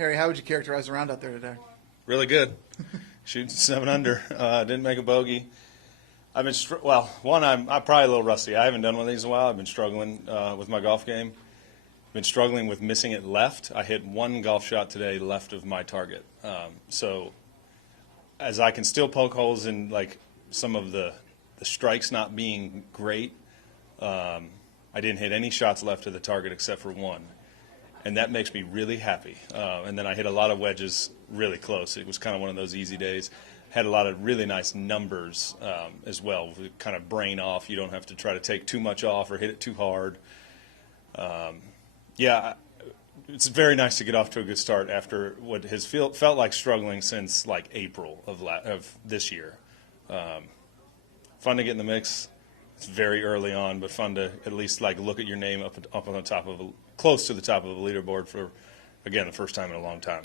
Harry, how would you characterize the round out there today? Really good. Shooting 7 under. Didn't make a bogey. I've been I'm probably a little rusty. I haven't done one of these in a while. I've been struggling with my golf game. Been struggling with missing it left. I hit one golf shot today left of my target. So as I can still poke holes in like some of the strikes not being great, I didn't hit any shots left of the target except for one. And that makes me really happy. And then I hit a lot of wedges really close. It was kind of one of those easy days. Had a lot of really nice numbers as well. Kind of brain off. You don't have to try to take too much off or hit it too hard. Yeah, it's very nice to get off to a good start after what has felt like struggling since like April of this year. Fun to get in the mix. It's very early on, but fun to at least like look at your name up on the top of close to the top of the leaderboard for, again, the first time in a long time.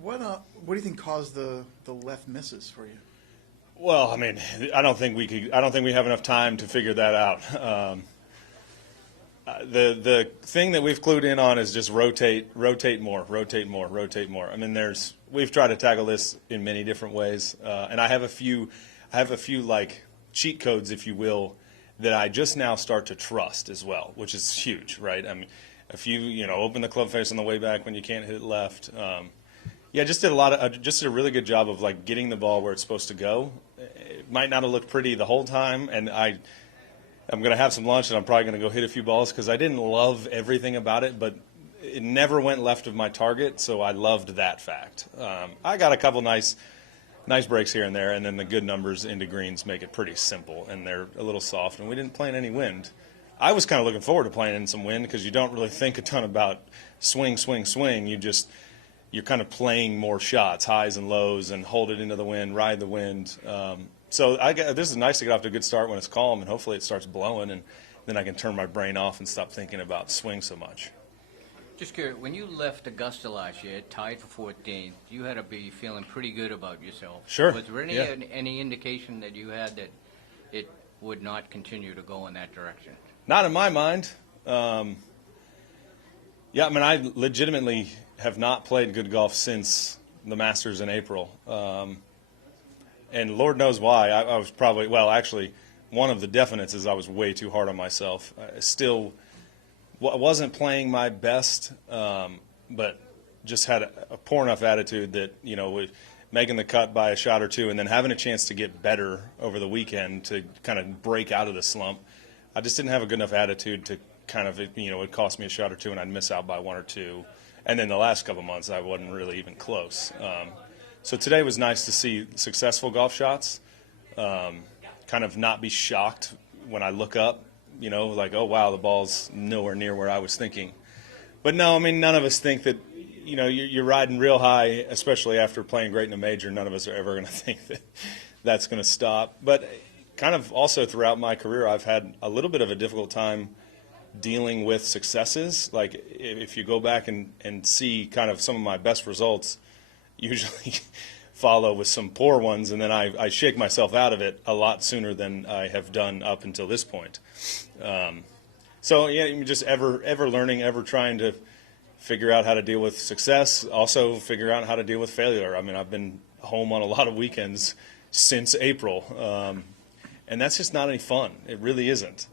What do you think caused the left misses for you? Well, I mean, I don't think we have enough time to figure that out. The thing that we've clued in on is just rotate more. I mean, we've tried to tackle this in many different ways, and I have a few like cheat codes, if you will, that I just now start to trust as well, which is huge, right? I mean, a few, open the club face on the way back when you can't hit it left. Yeah, just did a really good job of like getting the ball where it's supposed to go. It might not have looked pretty the whole time, and I'm going to have some lunch, and I'm probably going to go hit a few balls because I didn't love everything about it, but it never went left of my target, so I loved that fact. I got a couple nice breaks here and there, and then the good numbers into greens make it pretty simple, and they're a little soft, and we didn't play in any wind. I was kind of looking forward to playing in some wind because you don't really think a ton about swing. You're kind of playing more shots, highs and lows, and hold it into the wind, ride the wind. So this is nice to get off to a good start when it's calm, and hopefully it starts blowing, and then I can turn my brain off and stop thinking about swing so much. Just curious, when you left Augusta last year, tied for 14th, you had to be feeling pretty good about yourself. Sure. Was there any indication that you had that it would not continue to go in that direction? Not in my mind. Yeah, I mean, I legitimately have not played good golf since the Masters in April. And Lord knows why. I was probably, actually, one of the definites is I was way too hard on myself. I wasn't playing my best, but just had a poor enough attitude that, with making the cut by a shot or two and then having a chance to get better over the weekend to kind of break out of the slump. I just didn't have a good enough attitude to kind of, it cost me a shot or two and I'd miss out by one or two. And then the last couple months, I wasn't really even close. So today was nice to see successful golf shots, kind of not be shocked when I look up, like, oh, wow, the ball's nowhere near where I was thinking. But no, I mean, none of us think that, you're riding real high, especially after playing great in a major. None of us are ever going to think that that's going to stop. But kind of also throughout my career, I've had a little bit of a difficult time dealing with successes. Like if you go back and see kind of some of my best results, usually follow with some poor ones, and then I shake myself out of it a lot sooner than I have done up until this point. So yeah, you're just ever learning, ever trying to figure out how to deal with success, also figure out how to deal with failure. I mean, I've been home on a lot of weekends since April, and that's just not any fun. It really isn't.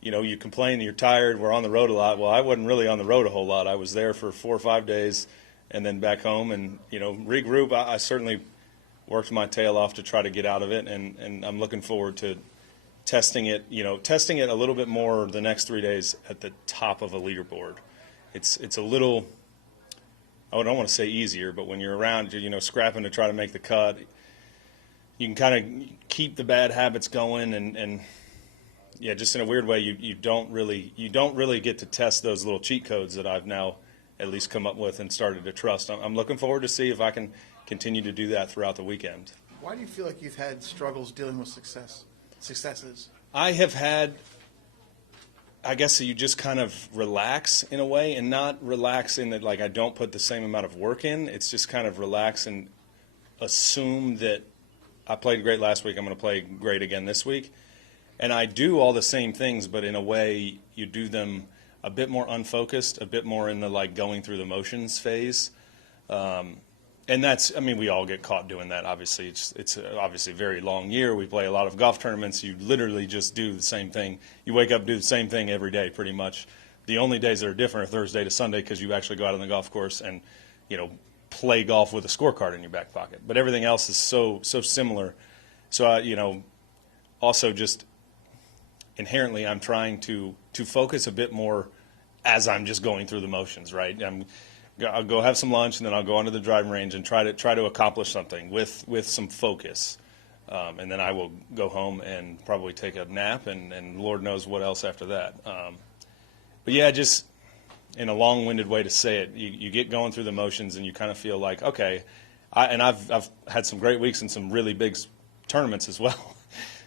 You complain you're tired, we're on the road a lot. Well, I wasn't really on the road a whole lot. I was there for 4 or 5 days and then back home and, regroup. I certainly worked my tail off to try to get out of it, and I'm looking forward to testing it a little bit more the next 3 days at the top of a leaderboard. It's a little, I don't want to say easier, but when you're around, scrapping to try to make the cut, you can kind of keep the bad habits going and yeah, just in a weird way, you don't really get to test those little cheat codes that I've now at least come up with and started to trust. I'm looking forward to see if I can continue to do that throughout the weekend. Why do you feel like you've had struggles dealing with successes? I have had, I guess you just kind of relax in a way, and not relax in that like I don't put the same amount of work in. It's just kind of relax and assume that I played great last week, I'm going to play great again this week. And I do all the same things, but in a way you do them a bit more unfocused, a bit more in the like going through the motions phase. And that's, I mean, we all get caught doing that. Obviously, it's obviously a very long year. We play a lot of golf tournaments. You literally just do the same thing. You wake up, do the same thing every day, pretty much. The only days that are different are Thursday to Sunday because you actually go out on the golf course and, play golf with a scorecard in your back pocket. But everything else is so similar. So, also just inherently, I'm trying to focus a bit more as I'm just going through the motions, right? I'll go have some lunch, and then I'll go onto the driving range and try to accomplish something with some focus. And then I will go home and probably take a nap, and Lord knows what else after that. But yeah, just in a long-winded way to say it, you get going through the motions, and you kind of feel like, okay, I've had some great weeks and some really big tournaments as well.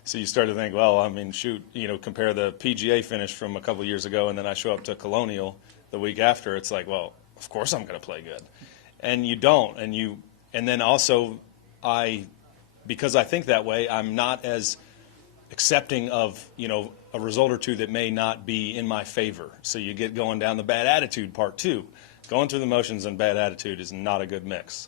So you start to think, well, I mean, shoot, compare the PGA finish from a couple years ago, and then I show up to Colonial the week after. It's like, well, of course I'm going to play good. And you don't. And then also because I think that way, I'm not as accepting of, a result or two that may not be in my favor. So you get going down the bad attitude part too. Going through the motions and bad attitude is not a good mix.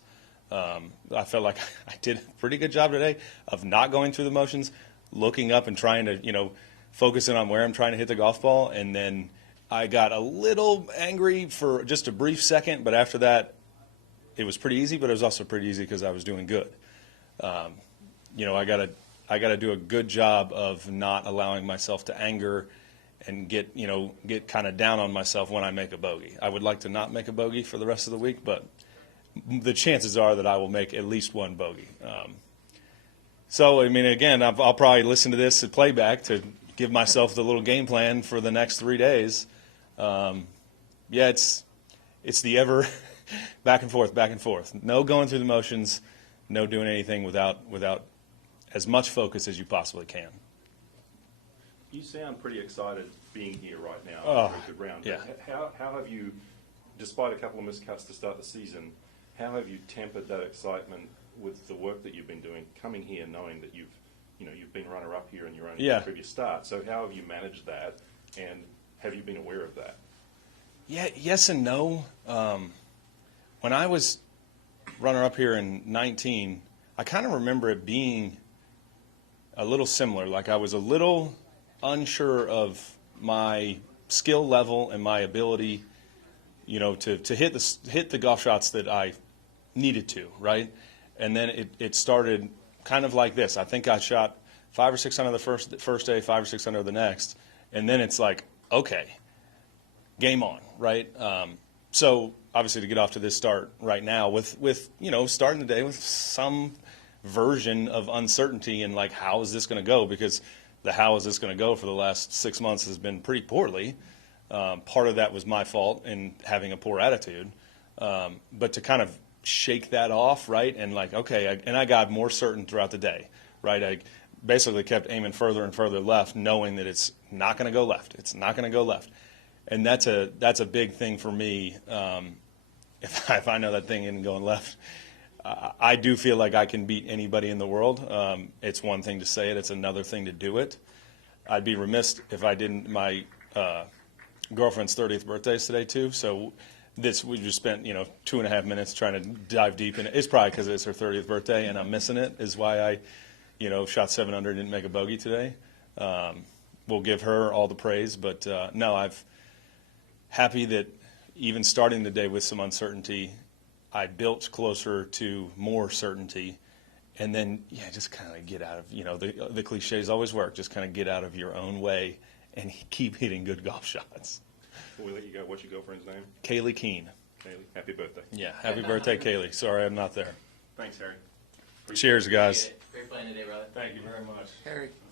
I felt like I did a pretty good job today of not going through the motions, looking up and trying to, focusing on where I'm trying to hit the golf ball. And then I got a little angry for just a brief second, but after that, it was pretty easy, but it was also pretty easy because I was doing good. I got to do a good job of not allowing myself to anger and get kind of down on myself when I make a bogey. I would like to not make a bogey for the rest of the week, but the chances are that I will make at least one bogey. So, I mean, again, I'll probably listen to this at playback to give myself the little game plan for the next 3 days. It's the ever back and forth. No going through the motions, no doing anything without as much focus as you possibly can. You sound pretty excited being here right now Oh, after a good round. yeah. How have you, despite a couple of miscuts to start the season, how have you tempered that excitement with the work that you've been doing, coming here knowing that you've been runner-up here in your own previous start? So how have you managed that, and have you been aware of that? Yeah, yes and no. When I was runner-up here in 19, I kind of remember it being a little similar. Like I was a little unsure of my skill level and my ability, to hit the golf shots that I needed to, right? And then it started kind of like this. I think I shot 5 or 6 under the first day, 5 or 6 under the next, and then it's like, okay, game on, right? So obviously to get off to this start right now with starting the day with some version of uncertainty and like how is this going to go, because the how is this going to go for the last 6 months has been pretty poorly. Part of that was my fault in having a poor attitude, but to kind of shake that off, right, and like, okay, and I got more certain throughout the day, right? I basically kept aiming further and further left, knowing that it's not going to go left. It's not going to go left, and that's a big thing for me. If I know that thing isn't going left, I do feel like I can beat anybody in the world. It's one thing to say it; it's another thing to do it. I'd be remiss if I didn't. My girlfriend's 30th birthday is today too, so we just spent 2.5 minutes trying to dive deep in it. It's probably because it's her 30th birthday and I'm missing it. Is why I shot 7 under and didn't make a bogey today. We'll give her all the praise, but no, I'm happy that even starting the day with some uncertainty, I built closer to more certainty, and then just kind of get out of the cliches always work. Just kind of get out of your own way and keep hitting good golf shots. Before we let you go, what's your girlfriend's name? Kaylee Keene. Kaylee, happy birthday. Yeah, happy birthday, Kaylee. Sorry I'm not there. Thanks, Harry. Cheers, guys. Great playing today, brother. Thank you very much. Harry.